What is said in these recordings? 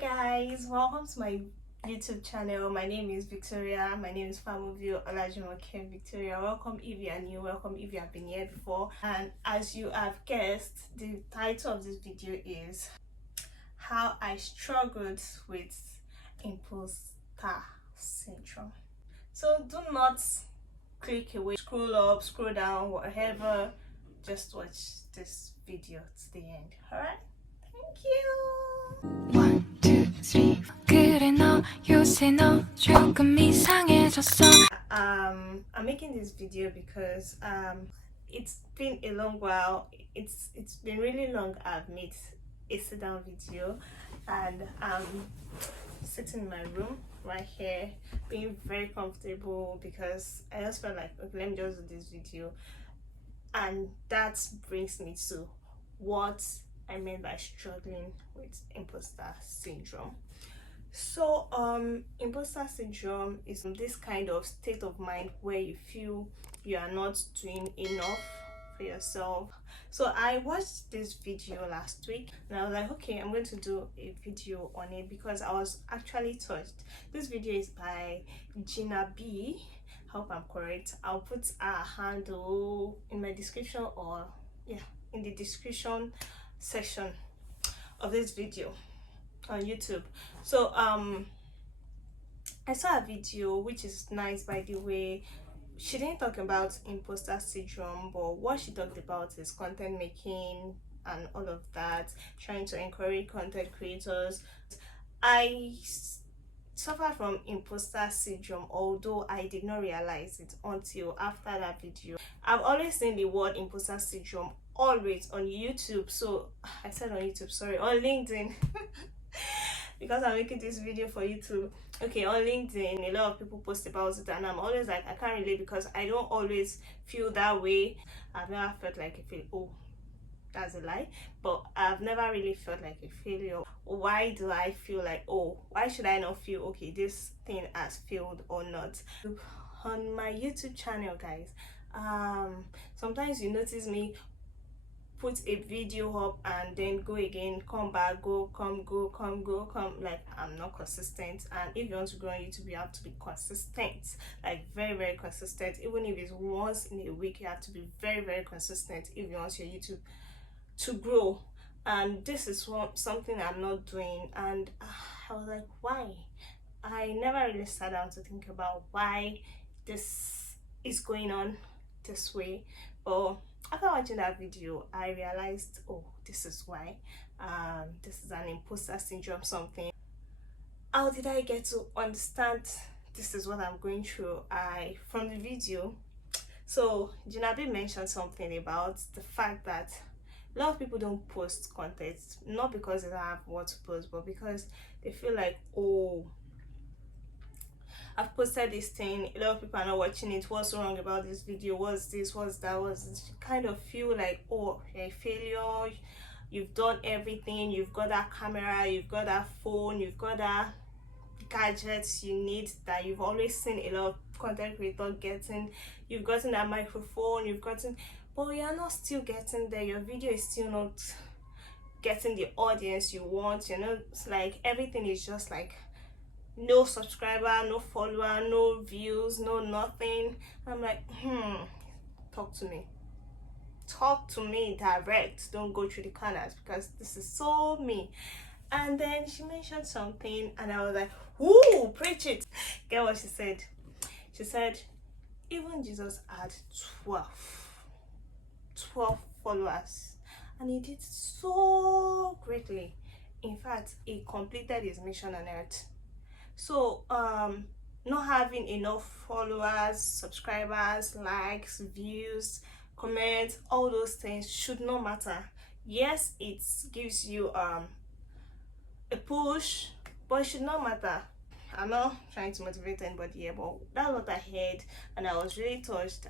Hi guys, welcome to my YouTube channel. My name is Victoria. My name is Famobio Victoria. Welcome if you are new, welcome if you have been here before. And as you have guessed, the title of this video is how I struggled with imposter syndrome. So do not click away, scroll up, scroll down, whatever. Just watch this video to the end. Alright? Thank you. 1, 2, 3 그래 너 요새 너 조금 이상해졌어. I'm making this video because it's been a long while. It's been really long. I've made a sit down video, and I'm sitting in my room right here being very comfortable because I just felt like, okay, let me just do this video. And that brings me to what I meant by struggling with imposter syndrome. So imposter syndrome is this kind of state of mind where you feel you are not doing enough for yourself. So I watched this video last week and I was like, okay, I'm going to do a video on it because I was actually touched. This video is by Gina B. Hope I'm correct. I'll put her handle in my description, or in the description section of this video on YouTube. So I saw a video which is nice, by the way. She didn't talk about imposter syndrome, but what she talked about is content making and all of that, trying to encourage content creators. I suffer from imposter syndrome, although I did not realize it until after that video. I've always seen the word imposter syndrome always on YouTube. So I said on YouTube, sorry, on LinkedIn. Because I'm making this video for YouTube. Okay, on LinkedIn, a lot of people post about it, and I'm always like, I can't relate because I don't always feel that way. I've never felt like a failure. Oh, that's a lie. But I've never really felt like a failure. Why do I feel like, oh, why should I not feel okay, this thing has failed or not? On my YouTube channel, guys, sometimes you notice me put a video up and then go again, come back, go, come, go, come, go, come. Like, I'm not consistent. And if you want to grow on YouTube, you have to be consistent, like very, very consistent. Even if it's once in a week, you have to be very, very consistent if you want your YouTube to grow. And this is something I'm not doing. And I was like, why? I never really sat down to think about why this is going on this way. But after watching that video, I realized, oh, this is why. This is an imposter syndrome something. How did I get to understand this is what I'm going through? From the video, so Jinabi mentioned something about the fact that a lot of people don't post content, not because they don't have what to post, but because they feel like, oh, I've posted this thing, a lot of people are not watching it, what's wrong about this video, what's this, what's that, what's this. You kind of feel like, oh, you're a failure, you've done everything, you've got that camera, you've got that phone, you've got that gadgets you need that you've always seen a lot of content creators getting. You've gotten that microphone, you've gotten, but you're not still getting there. Your video is still not getting the audience you want. You know, it's like everything is just like no subscriber, no follower, no views, no nothing. I'm like, talk to me direct, don't go through the corners, because this is so me. And then she mentioned something and I was like, ooh, preach it. Get what she said? She said even Jesus had 12 followers, and he did so greatly. In fact, he completed his mission on earth. So not having enough followers, subscribers, likes, views, comments, all those things should not matter. Yes, it gives you a push, but it should not matter. I'm not trying to motivate anybody here, but that's what I heard and I was really touched.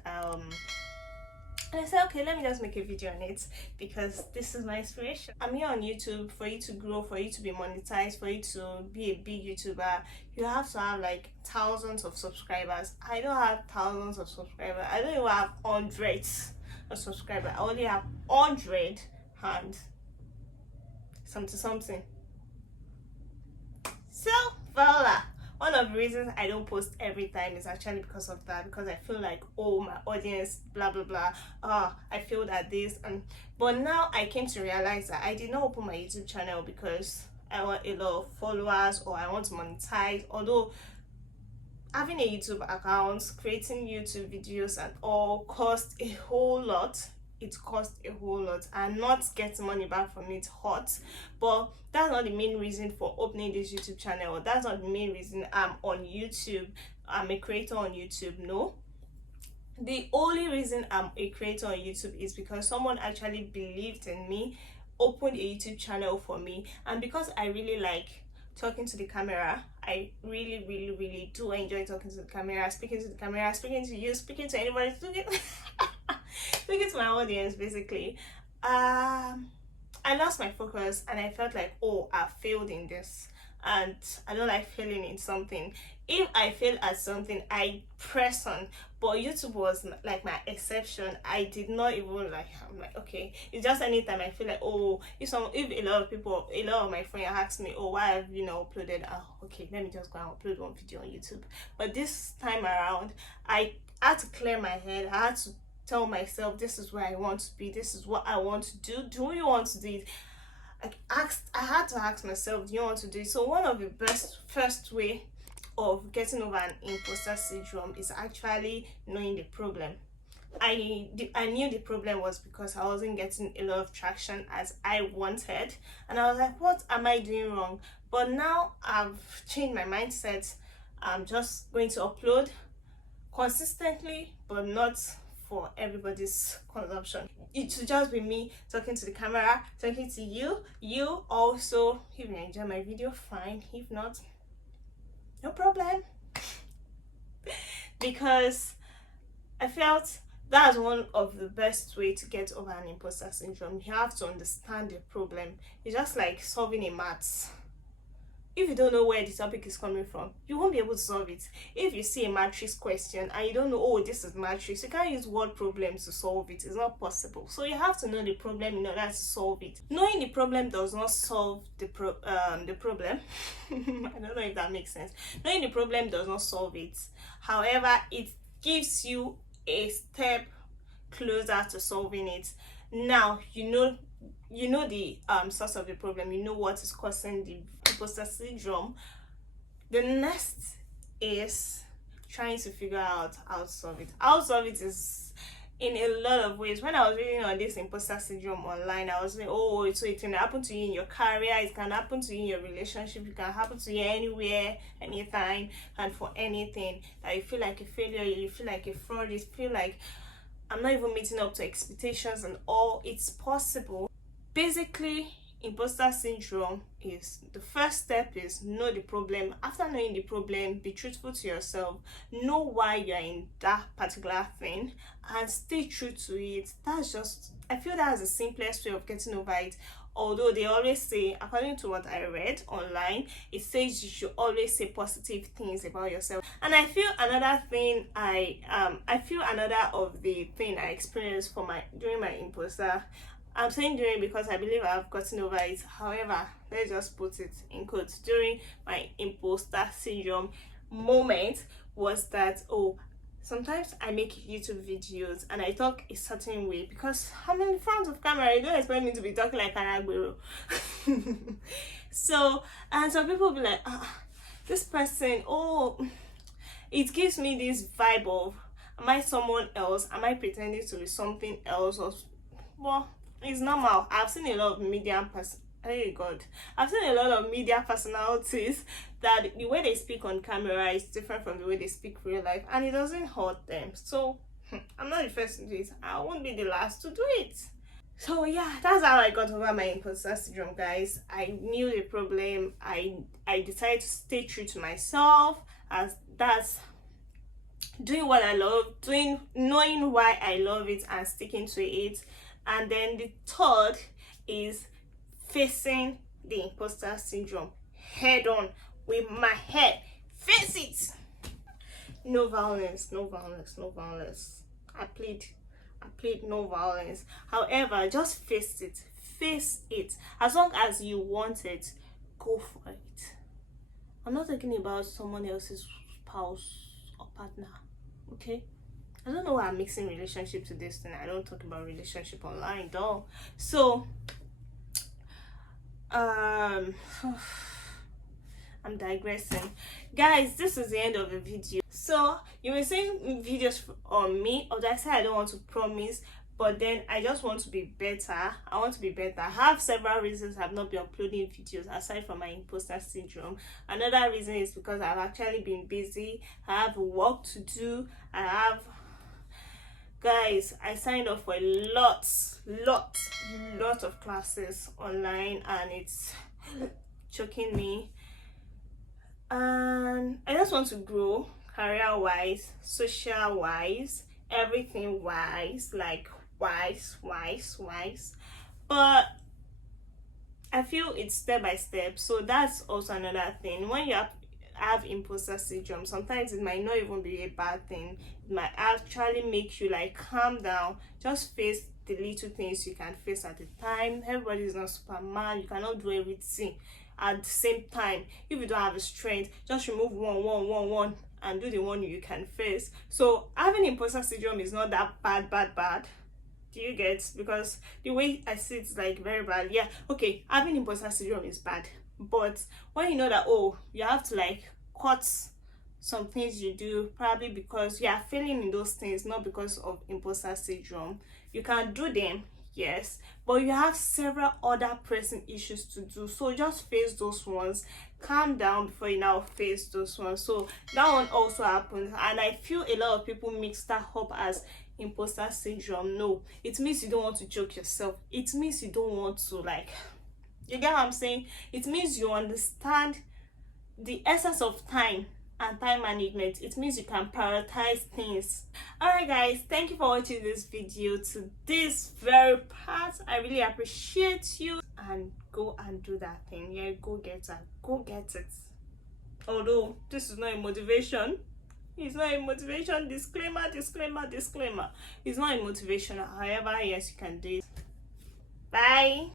And I said, okay, let me just make a video on it because this is my inspiration. I'm here on YouTube for you to grow, for you to be monetized, for you to be a big YouTuber. You have to have like thousands of subscribers. I don't have thousands of subscribers. I don't even have hundreds of subscribers. I only have 100 and something. of the reasons I don't post every time is actually because of that, because I feel like, oh, my audience, blah blah blah, I feel that this. And but now I came to realize that I did not open my YouTube channel because I want a lot of followers or I want to monetize. Although having a YouTube account, creating YouTube videos and all cost a whole lot. It costs a whole lot, and not getting money back from it hurts. But that's not the main reason for opening this YouTube channel. That's not the main reason I'm on YouTube. I'm a creator on YouTube. No, the only reason I'm a creator on YouTube is because someone actually believed in me, opened a YouTube channel for me, and because I really like talking to the camera. I really do enjoy talking to the camera, speaking to the camera, speaking to you, speaking to anybody, speaking to my audience basically. I lost my focus and I felt like, oh, I failed in this, and I don't like failing in something. If I fail at something, I press on. But YouTube was like my exception. I did not even like, I'm like, okay, it's just anytime I feel like, oh, if a lot of my friends ask me, oh, why have you not uploaded, okay, let me just go and upload one video on YouTube. But this time around, I had to clear my head. I had to tell myself, this is where I want to be, this is what I want to do you want to do it? I had to ask myself, do you want to do it? So one of the first way of getting over an imposter syndrome is actually knowing the problem. I knew the problem was because I wasn't getting a lot of traction as I wanted, and I was like, what am I doing wrong? But now I've changed my mindset. I'm just going to upload consistently, but not for everybody's consumption. It should just be me talking to the camera, talking to you also. If you enjoy my video, fine. If not, no problem. Because I felt that's one of the best way to get over an imposter syndrome. You have to understand the problem. It's just like solving a maths. If you don't know where the topic is coming from, you won't be able to solve it. If you see a matrix question and you don't know, oh, this is matrix, you can't use word problems to solve it. It's not possible. So you have to know the problem in order to solve it. Knowing the problem does not solve the problem. I don't know if that makes sense. Knowing the problem does not solve it. However, it gives you a step closer to solving it. Now you know the source of the problem. You know what is causing the imposter syndrome. The next is trying to figure out how to solve it. How to solve it is in a lot of ways. When I was reading on this imposter syndrome online, I was saying, oh, so it can happen to you in your career, it can happen to you in your relationship, it can happen to you anywhere, anytime, and for anything. That you feel like a failure, you feel like a fraud, you feel like I'm not even meeting up to expectations and all. It's possible. Basically, imposter syndrome is the first step is know the problem. After knowing the problem, be truthful to yourself, know why you're in that particular thing, and stay true to it. I feel that's the simplest way of getting over it. Although they always say, according to what I read online, it says you should always say positive things about yourself. And I feel another of the thing I experienced during my imposter. I'm saying during because I believe I've gotten over it. However, let's just put it in quotes. During my imposter syndrome moment was that, sometimes I make YouTube videos and I talk a certain way because I'm in front of camera. You don't expect me to be talking like an agbero. So, and some people be like, this person, it gives me this vibe of, am I someone else? Am I pretending to be something else? Well, it's normal. I've seen a lot of I've seen a lot of media personalities that the way they speak on camera is different from the way they speak real life, and it doesn't hurt them. So I'm not the first to do it. I won't be the last to do it. So yeah, that's how I got over my imposter syndrome, guys. I knew the problem. I decided to stay true to myself, as that's doing what I love, knowing why I love it and sticking to it. And then the third is facing the imposter syndrome head on with my head. Face it. No violence, no violence, no violence. I plead no violence. However, just face it. Face it. As long as you want it, go for it. I'm not talking about someone else's spouse or partner. Okay, I don't know why I'm mixing relationship to this thing. I don't talk about relationship online though. So I'm digressing, guys. This is the end of the video. So you were saying videos on me, although I said I don't want to promise, but then I just want to be better. I want to be better. I have several reasons I've not been uploading videos aside from my imposter syndrome. Another reason is because I've actually been busy. I have work to do. Guys, I signed up for a lot of classes online, and it's choking me. And I just want to grow career wise, social wise, everything wise, like wise. But I feel it's step by step. So that's also another thing. When you have imposter syndrome, sometimes it might not even be a bad thing. It might actually make you like calm down, just face the little things you can face at the time. Everybody is not Superman. You cannot do everything at the same time. If you don't have the strength, just remove one and do the one you can face. So having imposter syndrome is not that bad. Do you get? Because the way I see it's like very bad. Yeah, okay, having imposter syndrome is bad, but when you know that, oh, you have to like cut some things you do, probably because you are failing in those things, not because of imposter syndrome. You can do them, yes, but you have several other pressing issues to do. So just face those ones, calm down before you now face those ones. So that one also happens, and I feel a lot of people mix that up as imposter syndrome. No, it means you don't want to choke yourself. It means you don't want to, like, you get what I'm saying? It means you understand the essence of time and time management. It means you can prioritize things. Alright guys, thank you for watching this video to this very part. I really appreciate you, and go and do that thing. Yeah, go get it. Although this is not a motivation, it's not a motivation. Disclaimer. It's not a motivation. However, yes, you can do it. Bye.